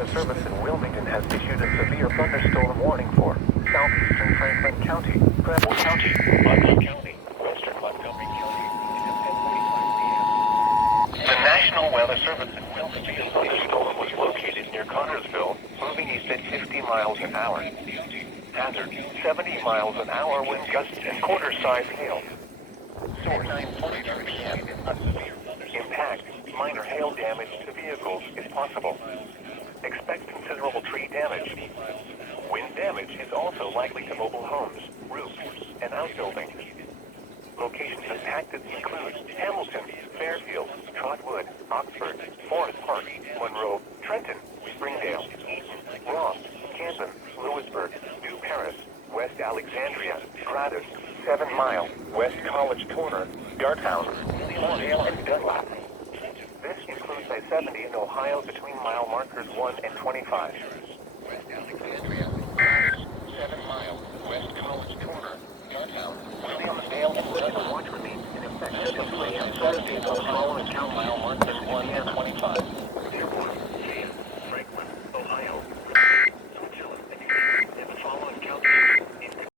Weather Service in Wilmington has issued a severe thunderstorm warning for southeastern Franklin County, Preble County, Bucks County, western Montgomery County, at 10:45 p.m. The National Weather Service in Wilmington thunderstorm was located near Connersville, moving east at 50 miles an hour. Hazard, 70 miles an hour wind gusts and quarter-size hail. Source, 9:43 p.m. Impact, minor hail damage to vehicles is possible. Expect considerable tree damage. Wind damage is also likely to mobile homes, roofs, and outbuildings. Locations impacted include Hamilton, Fairfield, Trotwood, Oxford, Forest Park, Monroe, Trenton, Springdale, Eaton, Ross, Camden, Lewisburg, New Paris, West Alexandria, Gradus, 7 Mile, West College Corner, Darttown, Lawndale, and Dunlap. This includes I-70 in Ohio between mile markers 1 and 25. West Alexandria, Gradus, 7 Mile, West College Corner, Darttown, Williamsdale, and Weather Watch remains in effect. This includes I-70 in Ohio between mile markers 1 and 25.